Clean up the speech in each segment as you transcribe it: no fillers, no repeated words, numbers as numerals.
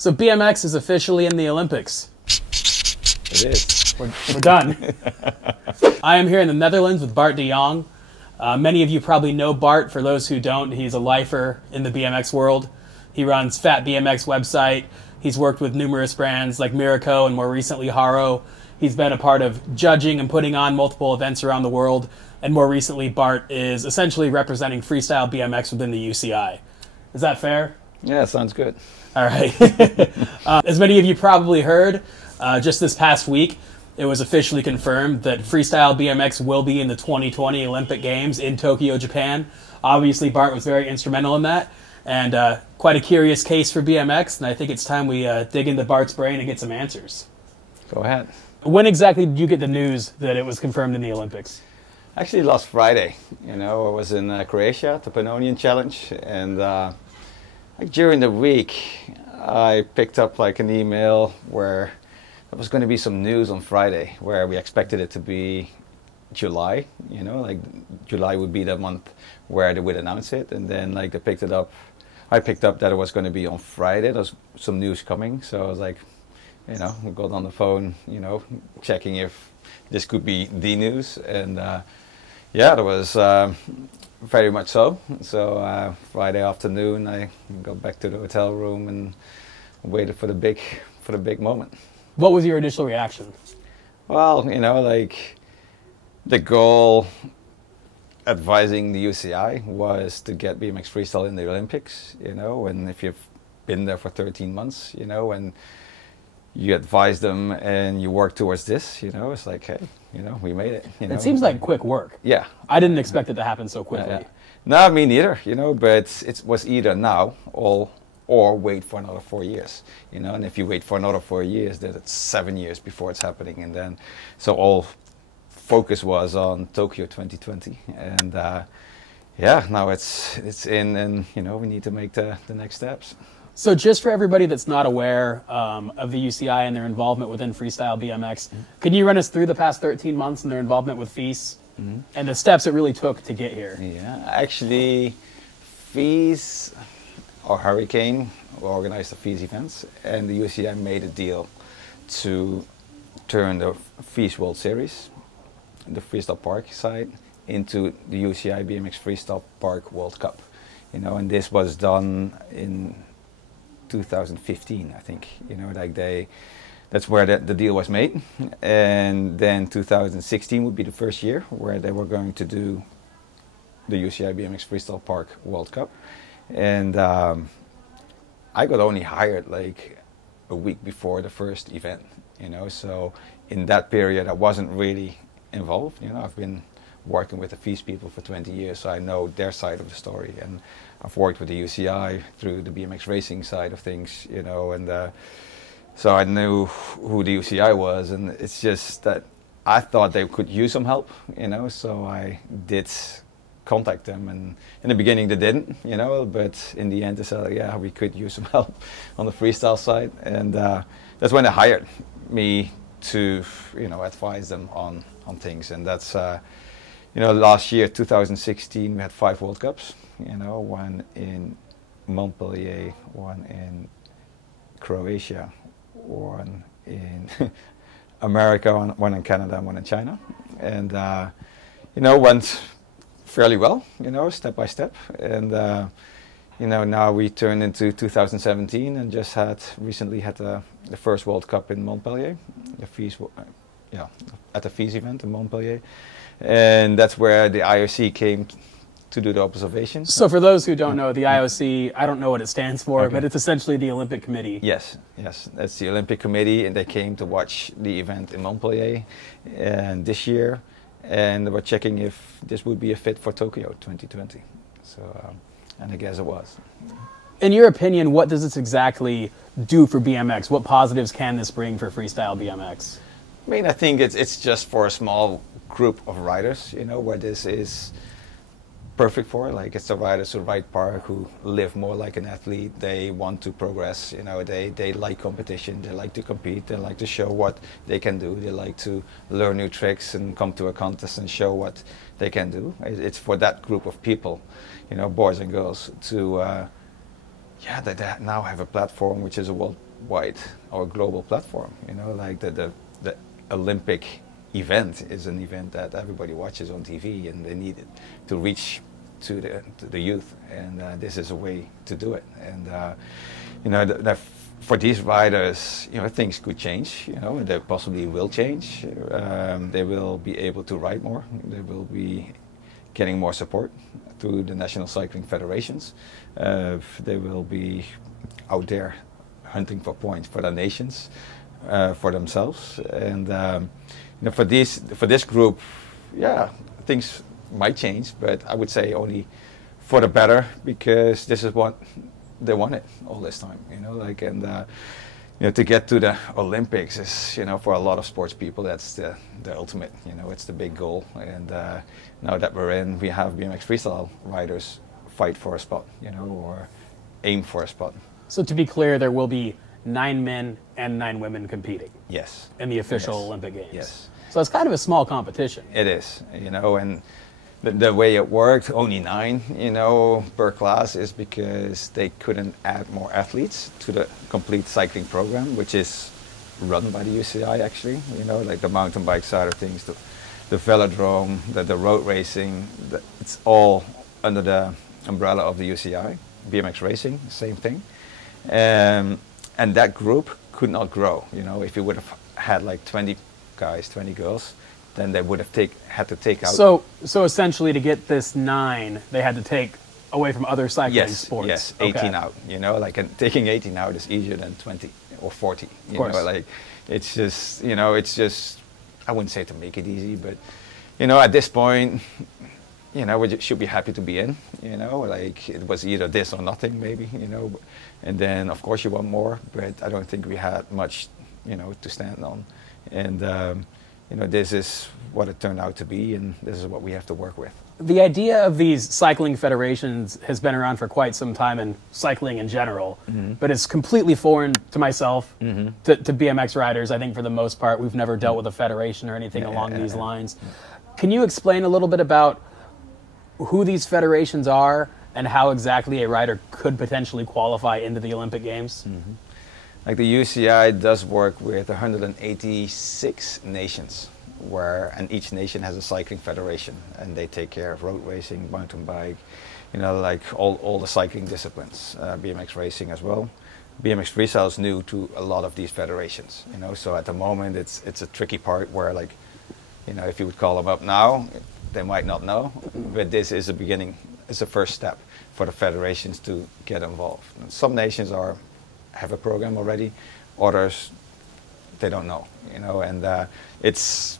So BMX is officially in the Olympics. It is. We're done. I am here in the Netherlands with Bart de Jong. Many of you probably know Bart. For those who don't, he's a lifer in the BMX world. He runs Fat BMX website. He's worked with numerous brands like Miraco and more recently Haro. He's been a part of judging and putting on multiple events around the world. And more recently, Bart is essentially representing Freestyle BMX within the UCI. Is that fair? Yeah, sounds good. All right. As many of you probably heard, just this past week, it was officially confirmed that Freestyle BMX will be in the 2020 Olympic Games in Tokyo, Japan. Obviously, Bart was very instrumental in that, and quite a curious case for BMX, and I think it's time we dig into Bart's brain and get some answers. Go ahead. When exactly did you get the news that it was confirmed in the Olympics? Actually, last Friday, I was in Croatia at the Pannonian Challenge, and during the week, I picked up an email where there was going to be some news on Friday, where we expected it to be July. July would be the month where they would announce it, and then they picked it up. I picked up that it was going to be on Friday. There was some news coming, so I was like, we got on the phone, checking if this could be the news, and yeah, there was very much so. So Friday afternoon, I got back to the hotel room and waited for the big moment. What was your initial reaction? Well, the goal advising the UCI was to get BMX Freestyle in the Olympics, and if you've been there for 13 months, and you advise them and you work towards this, it's like, hey, we made it. It seems like quick work. Yeah. I didn't expect it to happen so quickly. Yeah. No, me neither, but it was either now or wait for another 4 years, and if you wait for another 4 years, then it's 7 years before it's happening, and then, so all focus was on Tokyo 2020, and yeah, now it's in, and we need to make the next steps. So just for everybody that's not aware of the UCI and their involvement within Freestyle BMX, can you run us through the past 13 months and their involvement with FEAS and the steps it really took to get here? Yeah, actually, FEAS or Hurricane organized the FEAS events, and the UCI made a deal to turn the FEAS World Series, the Freestyle Park side, into the UCI BMX Freestyle Park World Cup. And this was done in 2015, I think. That's where the deal was made, and then 2016 would be the first year where they were going to do the UCI BMX Freestyle Park World Cup, and I got only hired a week before the first event, so in that period I wasn't really involved. I've been working with the FEAS people for 20 years, so I know their side of the story, and I've worked with the UCI through the BMX racing side of things, and so I knew who the UCI was, and it's just that I thought they could use some help, so I did contact them, and in the beginning they didn't, but in the end they said, yeah, we could use some help on the freestyle side, and that's when they hired me to, advise them on things, and that's, last year, 2016, we had 5 World Cups, one in Montpellier, one in Croatia, one in America, one in Canada, and one in China, and went fairly well, step by step, and now we turned into 2017 and just recently had the first World Cup in Montpellier, the FEAS, at the FEAS event in Montpellier, and that's where the IOC came to do the observations. So for those who don't know, the IOC, I don't know what it stands for, Okay. but it's essentially the Olympic Committee. Yes, that's the Olympic Committee, and they came to watch the event in Montpellier and this year, and they were checking if this would be a fit for Tokyo 2020. So, and I guess it was. In your opinion, what does this exactly do for BMX? What positives can this bring for Freestyle BMX? I think it's just for a small group of riders, where this is perfect for. It's the riders who ride park, who live more like an athlete. They want to progress, they like competition, they like to compete, they like to show what they can do, they like to learn new tricks and come to a contest and show what they can do. It's for that group of people, boys and girls, to yeah, they now have a platform which is a world worldwide or global platform. You know, like the Olympic event is an event that everybody watches on TV, and they need it to reach to the youth, and this is a way to do it. And you know, for these riders, you know, things could change. You know, they possibly will change. They will be able to ride more. They will be getting more support through the national cycling federations. They will be out there hunting for points for their nations, for themselves, and you know, for this group, yeah, things might change, but I would say only for the better, because this is what they wanted all this time. You know, like, and you know, to get to the Olympics is, you know, for a lot of sports people, that's the ultimate. You know, it's the big goal. And now that we're in, we have BMX freestyle riders fight for a spot, you know, or aim for a spot. So to be clear, there will be 9 men and 9 women competing. Yes. In the official Yes. Olympic Games. Yes. So it's kind of a small competition. It is, you know, and the way it worked, only 9, you know, per class, is because they couldn't add more athletes to the complete cycling program, which is run by the UCI actually. You know, like the mountain bike side of things, the velodrome, the road racing, it's all under the umbrella of the UCI. BMX racing, same thing. And that group could not grow. You know, if you would have had like 20 guys, 20 girls, then they would have had to take out. So essentially, to get this 9, they had to take away from other cycling sports. Yes, 18 out. You know, like, and taking 18 out is easier than 20 or 40. You know, like, it's just, you know, it's just, I wouldn't say to make it easy, but, you know, at this point, you know, we should be happy to be in. You know, like, it was either this or nothing, maybe. You know, and then of course you want more, but I don't think we had much, you know, to stand on, and. You know, this is what it turned out to be, and this is what we have to work with. The idea of these cycling federations has been around for quite some time in cycling in general, but it's completely foreign to myself, to BMX riders. I think for the most part, we've never dealt with a federation or anything along these lines. Can you explain a little bit about who these federations are and how exactly a rider could potentially qualify into the Olympic Games? Like, the UCI does work with 186 nations, and each nation has a cycling federation, and they take care of road racing, mountain bike, you know, like all the cycling disciplines, BMX racing as well. BMX freestyle is new to a lot of these federations, you know, so at the moment it's a tricky part where, like, you know, if you would call them up now, they might not know, but this is a beginning, it's a first step for the federations to get involved. Some nations have a program already, others they don't know, you know, and it's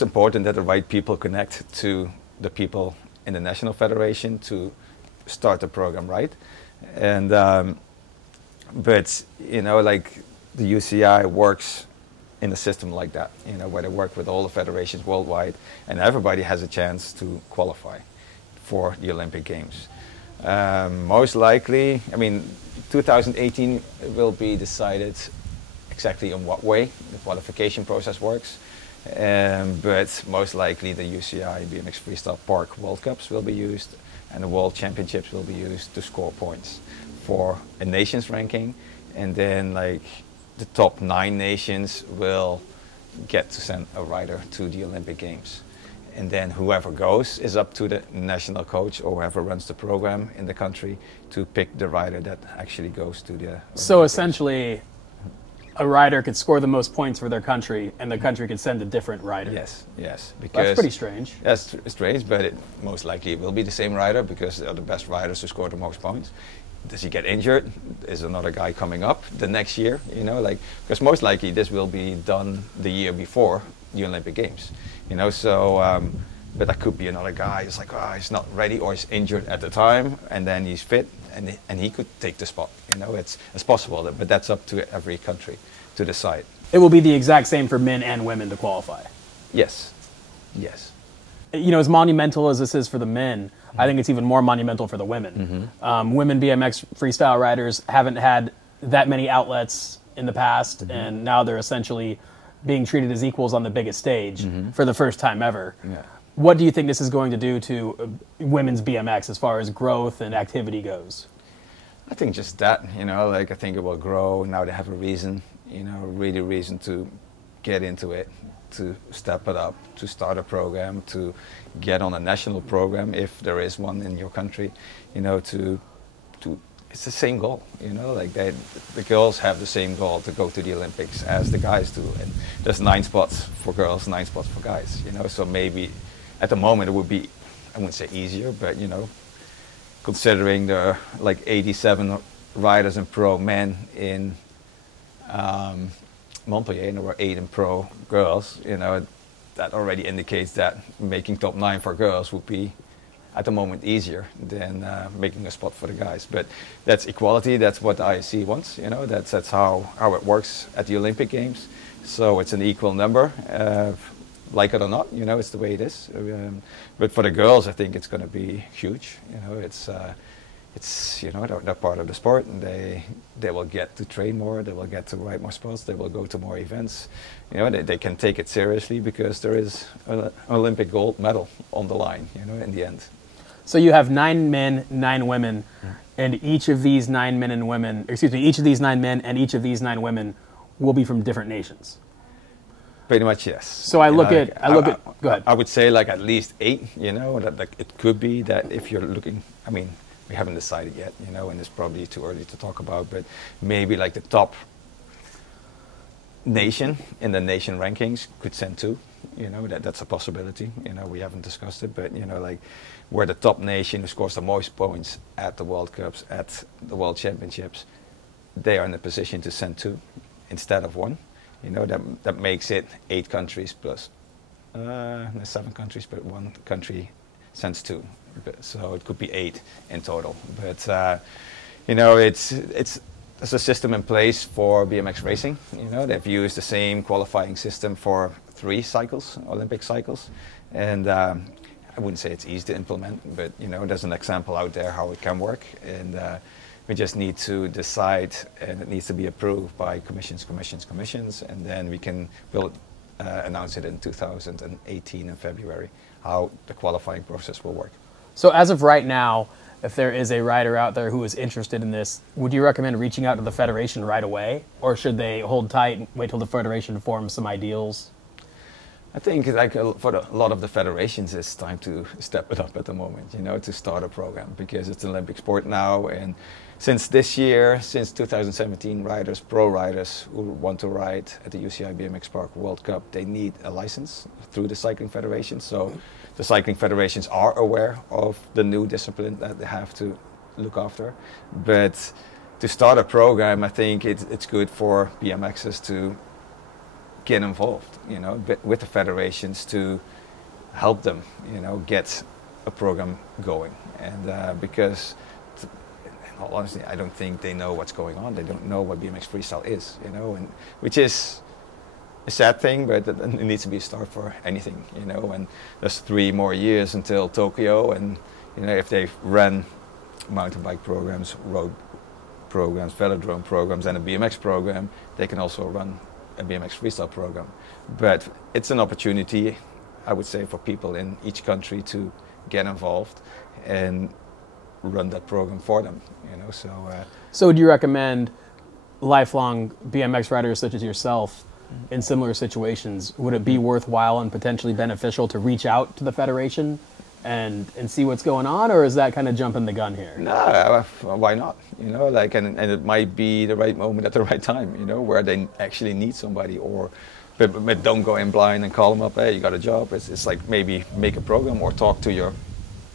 important that the right people connect to the people in the national federation to start the program right. And but, you know, like, the UCI works in a system like that, you know, where they work with all the federations worldwide, and everybody has a chance to qualify for the Olympic Games. Most likely, I mean, 2018 will be decided exactly in what way the qualification process works, but most likely the UCI BMX Freestyle Park World Cups will be used, and the World Championships will be used to score points for a nations ranking, and then, like, the top 9 nations will get to send a rider to the Olympic Games. And then whoever goes is up to the national coach or whoever runs the program in the country to pick the rider that actually goes to the Olympic So Games. essentially, a rider could score the most points for their country, and the country could send a different rider. Yes, yes. Because That's pretty strange. That's strange, but most likely it will be the same rider, because they're the best riders to score the most points. Does he get injured? Is another guy coming up the next year? You know, like, because most likely this will be done the year before the Olympic Games. You know, so but that could be another guy. It's like, oh, he's not ready, or he's injured at the time, and then he's fit, and he could take the spot. You know, it's possible, but that's up to every country to decide. It will be the exact same for men and women to qualify. Yes, yes. You know, as monumental as this is for the men, I think it's even more monumental for the women. Women BMX freestyle riders haven't had that many outlets in the past, and now they're essentially being treated as equals on the biggest stage for the first time ever. Yeah. What do you think this is going to do to women's BMX as far as growth and activity goes? I think just that, you know, like I think it will grow. Now they have a reason, you know, really reason to get into it, to step it up, to start a program, to get on a national program if there is one in your country, you know, to it's the same goal, you know, like the girls have the same goal to go to the Olympics as the guys do, and there's 9 spots for girls, 9 spots for guys, you know, so maybe at the moment it would be, I wouldn't say easier, but you know, considering there are like 87 riders in pro men in Montpellier, and there were 8 in pro girls, you know, that already indicates that making top 9 for girls would be at the moment easier than making a spot for the guys. But that's equality, that's what the IOC wants, you know, that's how it works at the Olympic Games. So it's an equal number, like it or not, you know, it's the way it is. But for the girls, I think it's going to be huge, you know, it's you know, they're part of the sport, and they will get to train more, they will get to ride more spots, they will go to more events, you know, they can take it seriously because there is an Olympic gold medal on the line, you know, in the end. So you have 9 men, 9 women, and each of these 9 men and women, excuse me, each of these 9 men and each of these 9 women will be from different nations. Pretty much, yes. So I look at, go ahead. I would say like at least 8, you know, that like it could be that if you're looking, I mean, we haven't decided yet, you know, and it's probably too early to talk about, but maybe like the top nation in the nation rankings could send 2, you know, that's a possibility, you know, we haven't discussed it, but you know, like where the top nation who scores the most points at the World Cups, at the World Championships, they are in a position to send 2 instead of 1, you know, that makes it 8 countries plus, 7 countries, but 1 country sends 2. So it could be 8 in total, but you know, there's a system in place for BMX racing. You know, they've used the same qualifying system for 3 cycles, Olympic cycles, and I wouldn't say it's easy to implement, but you know, there's an example out there how it can work, and we just need to decide, and it needs to be approved by commissions, and then we'll announce it in 2018 in February how the qualifying process will work. So as of right now, if there is a rider out there who is interested in this, would you recommend reaching out to the Federation right away? Or should they hold tight and wait till the Federation forms some ideals? I think like for a lot of the federations, it's time to step it up at the moment, you know, to start a program, because it's an Olympic sport now. And since this year, since 2017, pro riders who want to ride at the UCI BMX Park World Cup, they need a license through the Cycling Federation. So the cycling federations are aware of the new discipline that they have to look after. But to start a program, I think it's good for BMXers to get involved, you know, with the federations to help them, you know, get a program going. And because, in all honesty, I don't think they know what's going on. They don't know what BMX freestyle is, you know, and which is a sad thing, but it needs to be a start for anything, you know. And there's 3 more years until Tokyo, and you know, if they run mountain bike programs, road programs, velodrome programs, and a BMX program, they can also run a BMX freestyle program. But it's an opportunity, I would say, for people in each country to get involved and run that program for them, you know. So would you recommend lifelong BMX riders such as yourself in similar situations, would it be worthwhile and potentially beneficial to reach out to the Federation and see what's going on, or is that kind of jumping the gun here? No, why not? You know, like, and it might be the right moment at the right time, you know, where they actually need somebody, or but don't go in blind and call them up, hey, you got a job. It's like maybe make a program or talk to your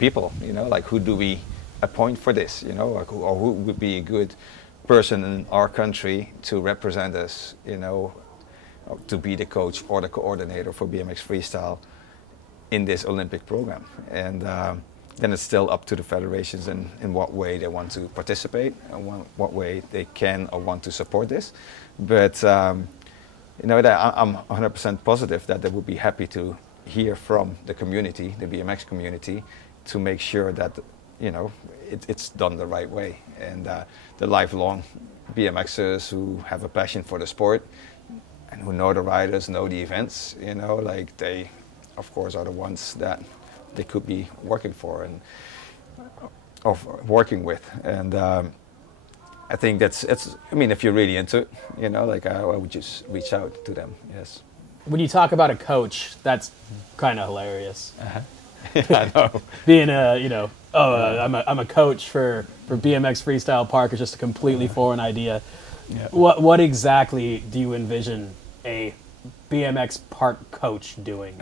people, you know, like who do we appoint for this, you know, like or who would be a good person in our country to represent us, you know, to be the coach or the coordinator for BMX freestyle in this Olympic program. And then it's still up to the federations in what way they want to participate and what way they can or want to support this. But you know, I'm 100% positive that they would be happy to hear from the community, the BMX community, to make sure that, you know, it's done the right way. And the lifelong BMXers who have a passion for the sport and who know the riders, know the events, you know, like they, of course, are the ones that they could be working for and working with. And I think it's. I mean, if you're really into it, you know, like I would just reach out to them. Yes. When you talk about a coach, that's kind of hilarious. Yeah, I know. Being a, you know, I'm a coach for BMX Freestyle Park is just a completely foreign idea. Yeah. What exactly do you envision a BMX park coach doing?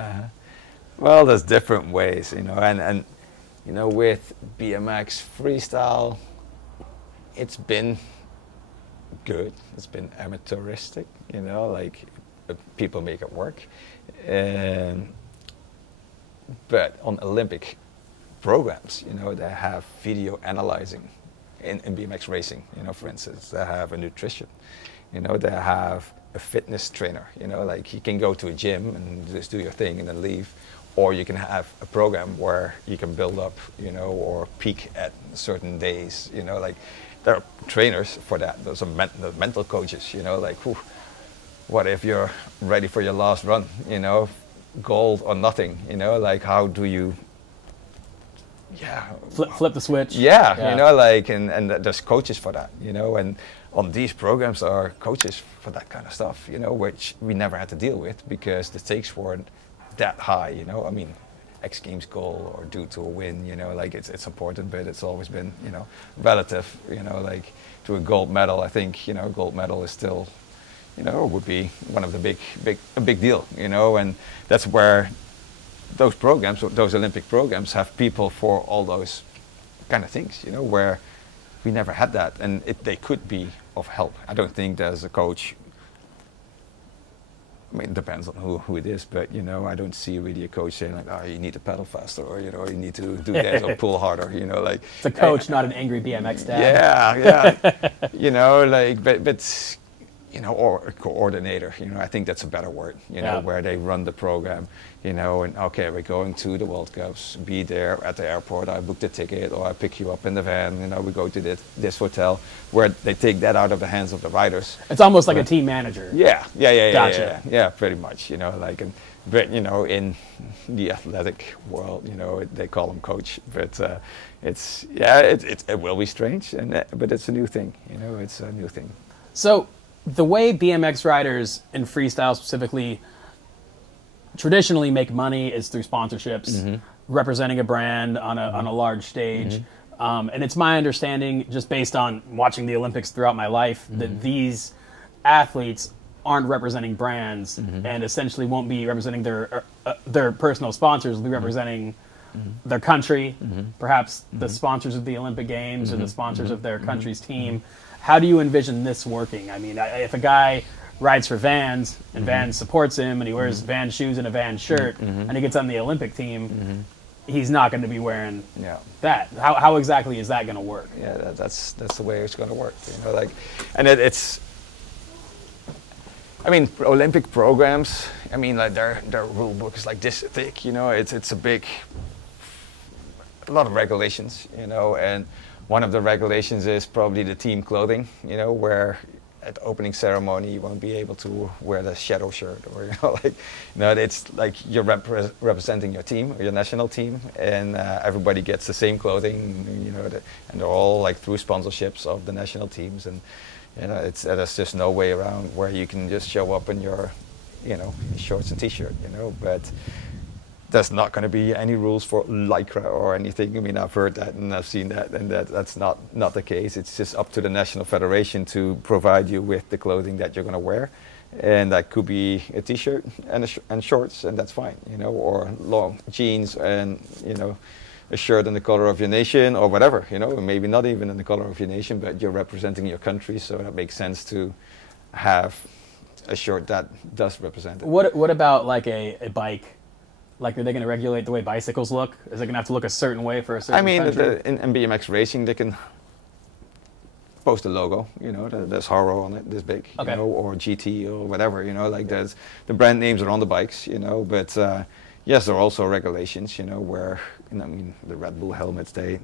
Well, there's different ways, you know, and you know, with BMX Freestyle, it's been good. It's been amateuristic, you know, like people make it work. But on Olympic programs, you know, they have video analyzing in BMX racing, you know, for instance. They have a nutrition, you know, they have a fitness trainer, you know, like you can go to a gym and just do your thing and then leave. Or you can have a program where you can build up, you know, or peak at certain days, you know, like there are trainers for that. Those are mental coaches, you know, like, whew, what if you're ready for your last run, you know, gold or nothing, you know, like how do you, flip the switch. Yeah, you know, like, and there's coaches for that, you know, and on these programs there are coaches for that kind of stuff, you know, which we never had to deal with because the stakes weren't that high, you know. I mean, X Games goal or due to a win, you know, like it's important, but it's always been, you know, relative, you know, like to a gold medal. I think, you know, a gold medal is still, you know, would be one of the a big deal, you know, and that's where those programs, those Olympic programs, have people for all those kind of things, you know, where we never had that, and they could be of help. I don't think there's a coach. I mean, it depends on who it is, but, you know, I don't see really a coach saying like, oh, you need to pedal faster, or, you know, you need to do this or pull harder, you know, like. It's a coach, not an angry BMX dad. Yeah, you know, like, but you know, or a coordinator, you know, I think that's a better word, you know, where they run the program, you know, and okay, we're going to the World Cups, be there at the airport, I book the ticket, or I pick you up in the van, you know, we go to this hotel, where they take that out of the hands of the riders. It's almost like a team manager. Gotcha. Yeah, pretty much, you know, like, but, you know, in the athletic world, you know, they call them coach, but it will be strange, but it's a new thing, you know, it's a new thing. So, the way BMX riders in freestyle specifically traditionally make money is through sponsorships, representing a brand on a large stage. And it's my understanding, just based on watching the Olympics throughout my life, that these athletes aren't representing brands and essentially won't be representing their personal sponsors, will be representing their country, perhaps the sponsors of the Olympic Games or the sponsors of their country's team. How do you envision this working? I mean, if a guy rides for Vans and Vans supports him and he wears Vans shoes and a Vans shirt and he gets on the Olympic team, he's not going to be wearing that. How exactly is that going to work? Yeah, that's the way it's going to work. You know, like, and it's. I mean, Olympic programs. I mean, like their rule book is like this thick. You know, it's a lot of regulations. You know, and one of the regulations is probably the team clothing, you know, where at the opening ceremony you won't be able to wear the shadow shirt, or, you know, like, you know, it's like you're representing your team or your national team, and everybody gets the same clothing, you know, and they're all like through sponsorships of the national teams, and, you know, there's just no way around where you can just show up in your, you know, shorts and t-shirt, you know, but there's not going to be any rules for lycra or anything. I mean, I've heard that and I've seen that, and that's not the case. It's just up to the national federation to provide you with the clothing that you're going to wear, and that could be a t-shirt and shorts, and that's fine, you know, or long jeans and, you know, a shirt in the color of your nation or whatever, you know, maybe not even in the color of your nation, but you're representing your country, so that makes sense to have a shirt that does represent it. What about like a bike? Like, are they going to regulate the way bicycles look? Is it going to have to look a certain way for a certain country? In BMX racing, they can post a logo, you know, there's Haro on it, this big, you know, or GT or whatever, you know, like there's, the brand names are on the bikes, you know, but yes, there are also regulations, you know, where, you know, I mean, the Red Bull helmets, they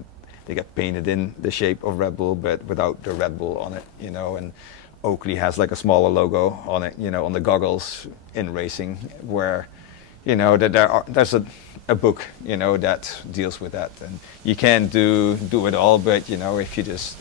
get painted in the shape of Red Bull, but without the Red Bull on it, you know, and Oakley has like a smaller logo on it, you know, on the goggles in racing, where, you know, that there's a book, you know, that deals with that, and you can't do it all, but, you know, if you just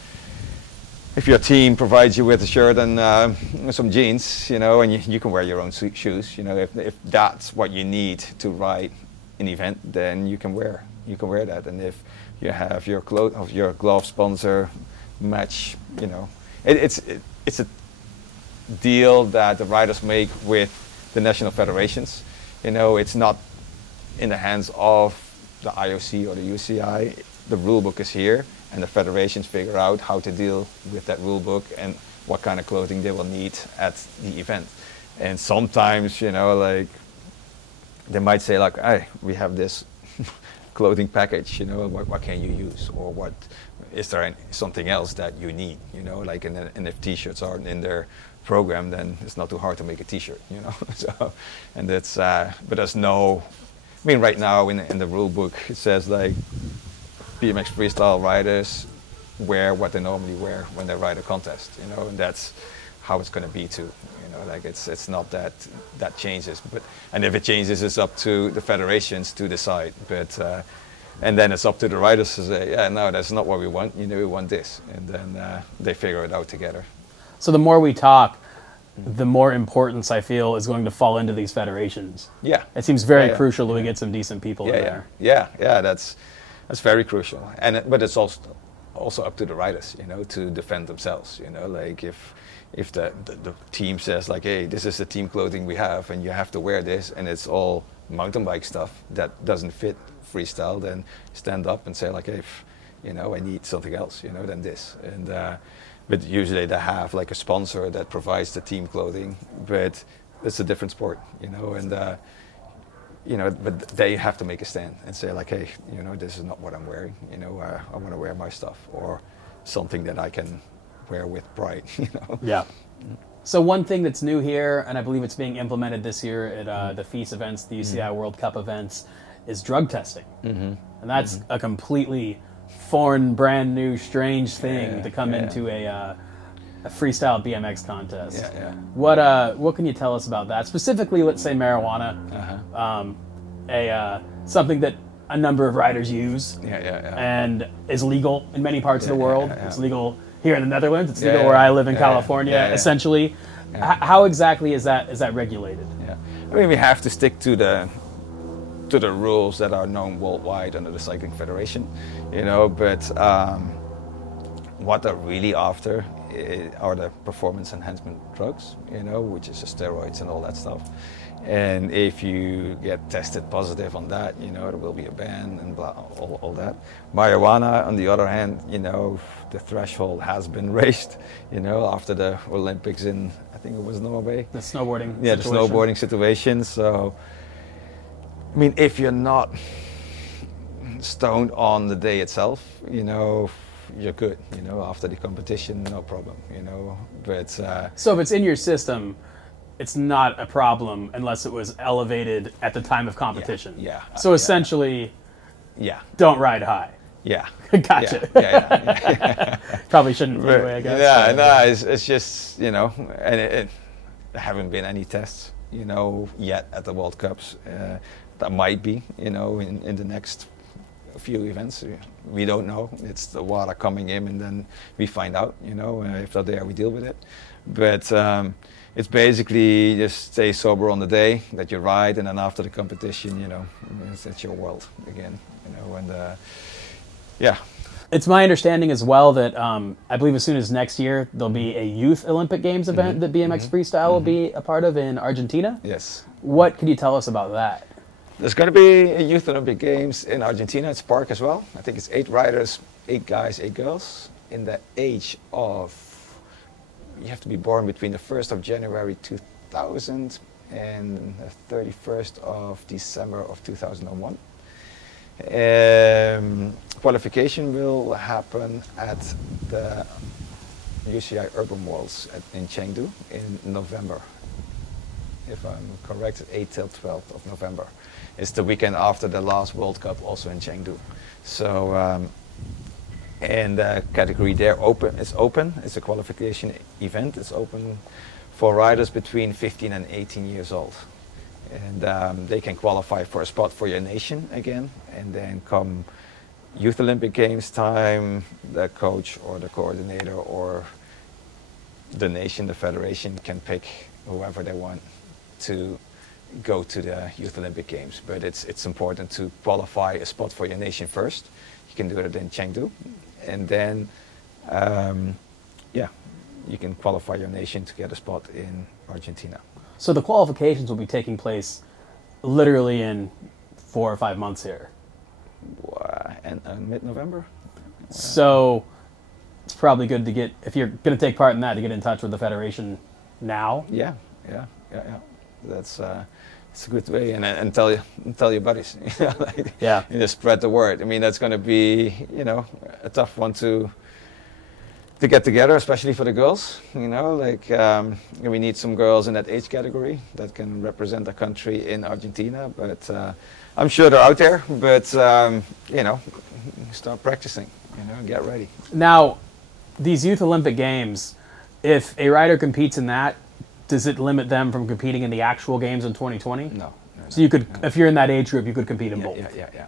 if your team provides you with a shirt and some jeans, you know, and you can wear your own shoes, you know, if that's what you need to ride an event, then you can wear that. And if you have your glove sponsor match, you know, it's a deal that the riders make with the national federations. You know, it's not in the hands of the IOC or the UCI. The rule book is here, and the federations figure out how to deal with that rule book and what kind of clothing they will need at the event. And sometimes, you know, like they might say like, hey, we have this clothing package, you know, what can you use, or what is there something else that you need, you know, like, and if t-shirts aren't in their program, then it's not too hard to make a t-shirt, you know. So, and that's but there's no, I mean, right now in the rule book it says like BMX freestyle riders wear what they normally wear when they ride a contest, you know, and that's how it's going to be too, you know, like it's not that changes, but, and if it changes, it's up to the federations to decide, but and then it's up to the riders to say, yeah, no, that's not what we want, you know, we want this, and then they figure it out together. So the more we talk, the more importance I feel is going to fall into these federations. Yeah, it seems very crucial that we get some decent people in there. Yeah, that's very crucial, and but it's also up to the riders, you know, to defend themselves. You know, like if the team says like, hey, this is the team clothing we have, and you have to wear this, and it's all mountain bike stuff that doesn't fit freestyle, then stand up and say like, hey, you know, I need something else, you know, than this, and. But usually they have like a sponsor that provides the team clothing, but it's a different sport, you know, and you know, but they have to make a stand and say like, hey, you know, this is not what I'm wearing, you know, I want to wear my stuff, or something that I can wear with pride, you know. Yeah. So one thing that's new here, and I believe it's being implemented this year at the FIS events, the UCI World Cup events, is drug testing. And that's a completely foreign, brand new, strange thing to come into a freestyle BMX contest. What can you tell us about that? Specifically, let's say marijuana, something that a number of riders use, and is legal in many parts of the world. It's legal here in the Netherlands. It's legal where I live in California, essentially. How exactly is that regulated? I mean, we have to stick to the rules that are known worldwide under the Cycling Federation, you know, but what they're really after are the performance enhancement drugs, you know, which is the steroids and all that stuff. And if you get tested positive on that, you know, there will be a ban and blah, all that. Marijuana, on the other hand, you know, the threshold has been raised, you know, after the Olympics in, I think it was Norway. The snowboarding situation. The snowboarding situation. So, I mean, if you're not stoned on the day itself, you know, you're good, you know, after the competition, no problem, you know, but... So if it's in your system, it's not a problem unless it was elevated at the time of competition. So essentially, don't ride high. Gotcha. Probably shouldn't anyway, I guess. No, it's just, you know, and there haven't been any tests, you know, yet at the World Cups. That might be, you know, in the next few events. We don't know. It's the water coming in, and then we find out, you know, if they're there, we deal with it. But it's basically just stay sober on the day that you ride, and then after the competition, you know, it's your world again, you know, and It's my understanding as well that I believe as soon as next year, there'll be a Youth Olympic Games event that BMX Freestyle will be a part of in Argentina. Yes. What can you tell us about that? There's going to be a Youth Olympic Games in Argentina. It's Park as well. I think it's 8 riders, 8 guys, 8 girls, in the age of, you have to be born between the 1st of January 2000 and the 31st of December of 2001. Qualification will happen at the UCI Urban Worlds in Chengdu in November. If I'm correct, 8th till 12th of November. It's the weekend after the last World Cup, also in Chengdu. So, and the category there is open. It's a qualification event. It's open for riders between 15 and 18 years old. And they can qualify for a spot for your nation again. And then come Youth Olympic Games time, the coach or the coordinator or the nation, the federation can pick whoever they want to go to the Youth Olympic Games. But it's important to qualify a spot for your nation first. You can do it in Chengdu, and then yeah, you can qualify your nation to get a spot in Argentina. So the qualifications will be taking place literally in 4 or 5 months here. And mid-November. So it's probably good to get, if you're going to take part in that, to get in touch with the federation now. Yeah. That's it's a good way, and tell your buddies. Like, yeah. Just spread the word. I mean, that's going to be a tough one to get together, especially for the girls. Like we need some girls in that age category that can represent the country in Argentina. But I'm sure they're out there. But start practicing. Get ready. Now, these Youth Olympic Games, if a rider competes in that, does it limit them from competing in the actual games in 2020? No. So you could, if you're in that age group, you could compete in both. Yeah.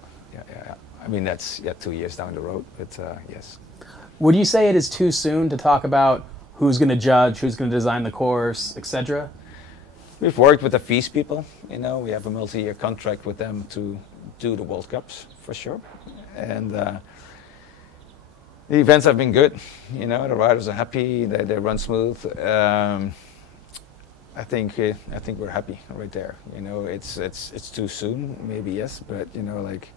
I mean, that's 2 years down the road, but yes. Would you say it is too soon to talk about who's going to judge, who's going to design the course, etc.? We've worked with the FIS people. We have a multi-year contract with them to do the World Cups for sure, and the events have been good. The riders are happy. They run smooth. I think we're happy right there. It's too soon, maybe yes, but like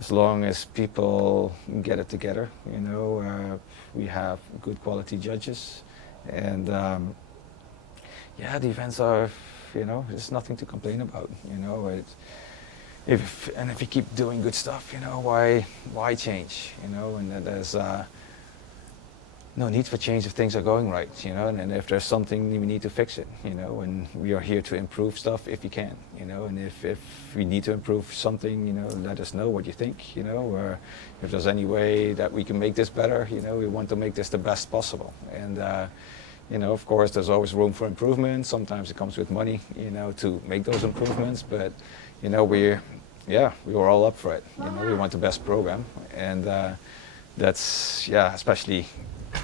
as long as people get it together, we have good quality judges, and yeah, the events are, there's nothing to complain about. If you keep doing good stuff, why change? And there's no need for change if things are going right, and if there's something we need to fix it, and we are here to improve stuff if you can, and if we need to improve something, let us know what you think, or if there's any way that we can make this better, we want to make this the best possible. And of course there's always room for improvement. Sometimes it comes with money, to make those improvements, but we were all up for it. We want the best program, and that's especially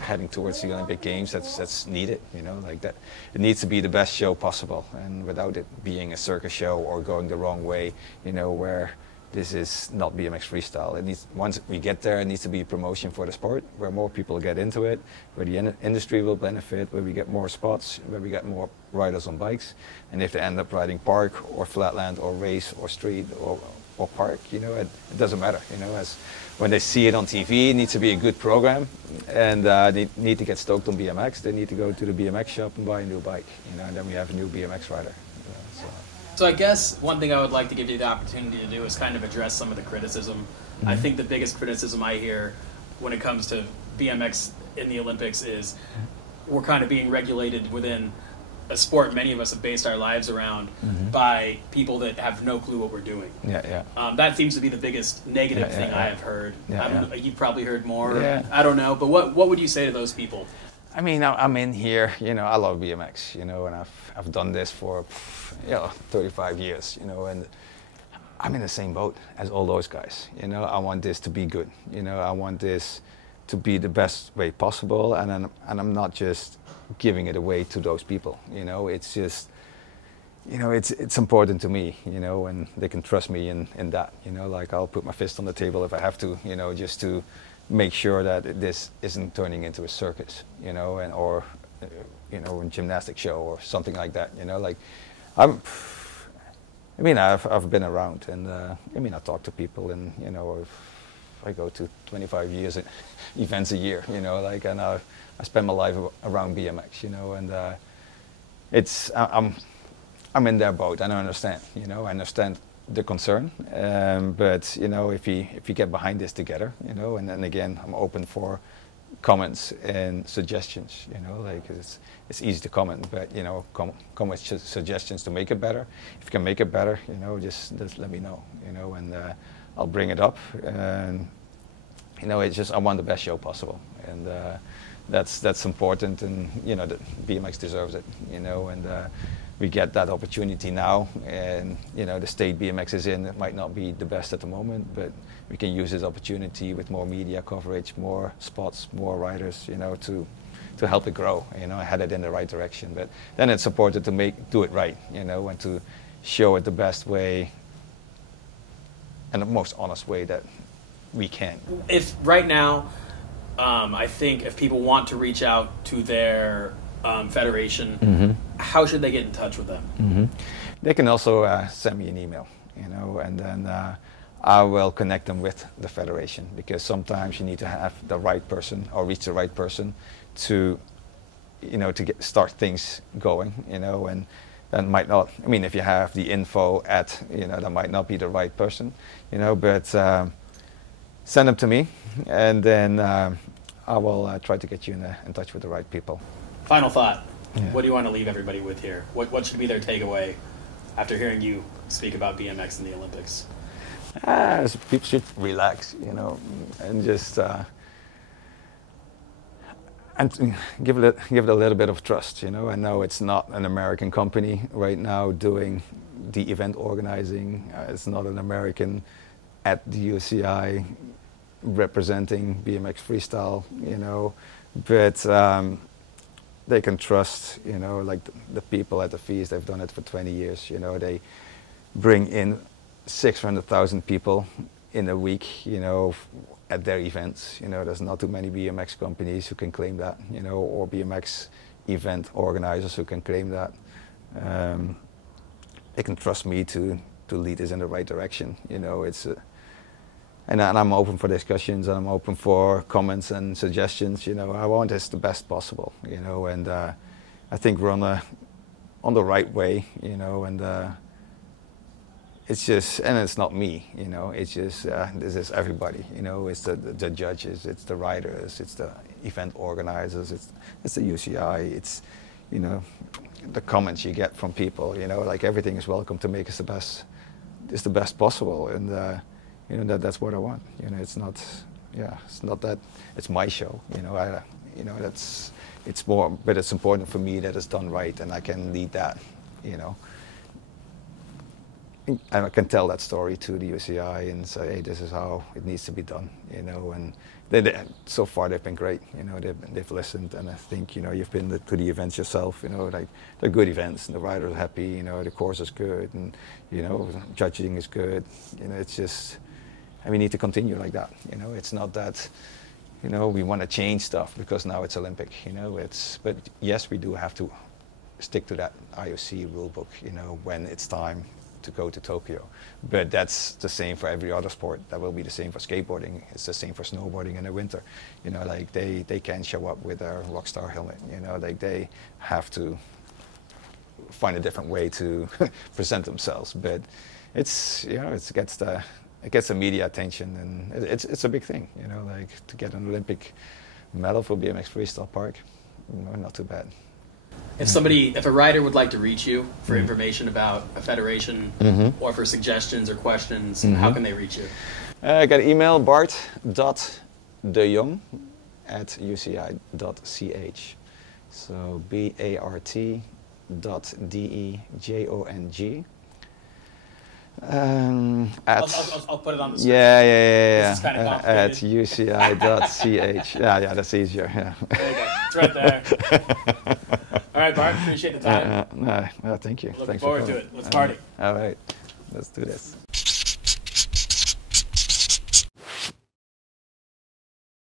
heading towards the Olympic Games, that's needed, like that. It needs to be the best show possible, and without it being a circus show or going the wrong way, where this is not BMX freestyle. It needs, once we get there, it needs to be a promotion for the sport, where more people get into it, where the industry will benefit, where we get more spots, where we get more riders on bikes, and if they end up riding park or flatland or race or street or park, it doesn't matter, as when they see it on TV, it needs to be a good program, and they need to get stoked on BMX. They need to go to the BMX shop and buy a new bike, and then we have a new BMX rider. So I guess one thing I would like to give you the opportunity to do is kind of address some of the criticism. Mm-hmm. I think the biggest criticism I hear when it comes to BMX in the Olympics is we're kind of being regulated within a sport many of us have based our lives around by people that have no clue what we're doing. That seems to be the biggest negative thing I have heard. You've probably heard more. I don't know, but what would you say to those people? I mean, I'm in here, I love BMX, and I've done this for 35 years, and I'm in the same boat as all those guys. I want this to be good. I want this to be the best way possible, and I'm not just giving it away to those people. It's just, it's important to me, and they can trust me in that. Like I'll put my fist on the table if I have to, just to make sure that this isn't turning into a circus, or a gymnastic show or something like that. Like I've been around, and I talk to people, and I go to 25 years events a year, and I spend my life around BMX, and I'm in their boat, and I understand, I understand the concern, but if you get behind this together, and then again, I'm open for comments and suggestions, like it's easy to comment, but come with suggestions to make it better. If you can make it better, just let me know, and I'll bring it up, and it's just I want the best show possible, and that's important, and the BMX deserves it, and we get that opportunity now, and the state BMX is in, it might not be the best at the moment, but we can use this opportunity with more media coverage, more spots, more riders, to help it grow, head it in the right direction. But then it's important to do it right, and to show it the best way and the most honest way that we can. If right now, I think if people want to reach out to their federation, how should they get in touch with them? They can also send me an email, and then I will connect them with the federation, because sometimes you need to have the right person or reach the right person to, start things going, and that might not, I mean, if you have the info that might not be the right person, but send them to me, and then I will try to get you in touch with the right people. Final thought. Yeah. What do you want to leave everybody with here? What should be their takeaway after hearing you speak about BMX in the Olympics? People should relax, and just and give it a little bit of trust. I know it's not an American company right now doing the event organizing. It's not an American at the UCI representing BMX Freestyle. But they can trust, like the people at the FIS. They've done it for 20 years. They bring in 600,000 people in a week, at their events. There's not too many BMX companies who can claim that, or BMX event organizers who can claim that. They can trust me to lead us in the right direction. And I'm open for discussions, and I'm open for comments and suggestions. I want this the best possible, and I think we're on the right way, and it's just, and it's not me, it's just, this is everybody, it's the judges, it's the riders, it's the event organizers, it's the UCI, it's, the comments you get from people, like everything is welcome to make us the best possible, and that's what I want. It's not, it's not that it's my show. It's more, but it's important for me that it's done right, and I can lead that. And I can tell that story to the UCI and say, hey, this is how it needs to be done. And so far they've been great. They've listened, and I think you've been to the events yourself. Like they're good events, and the riders are happy. The course is good, and judging is good. It's just. And we need to continue like that. It's not that, we want to change stuff because now it's Olympic. But yes, we do have to stick to that IOC rule book. When it's time to go to Tokyo. But that's the same for every other sport. That will be the same for skateboarding. It's the same for snowboarding in the winter. Like they can't show up with a Rockstar helmet. Like they have to find a different way to present themselves. But it's it gets the media attention, and it's a big thing, like to get an Olympic medal for BMX Freestyle Park, not too bad. If a rider would like to reach you for information about a federation or for suggestions or questions, how can they reach you? I got an email, bart.dejong@uci.ch. So BART.DEJONG. I'll put it on the screen. Yeah. This is kind of At complicated. uci.ch. Yeah, that's easier. Yeah. There you go. It's right there. All right, Bart. Appreciate the time. No, thank you. Looking Thanks forward for to coming. it. Let's party. All right. Let's do this.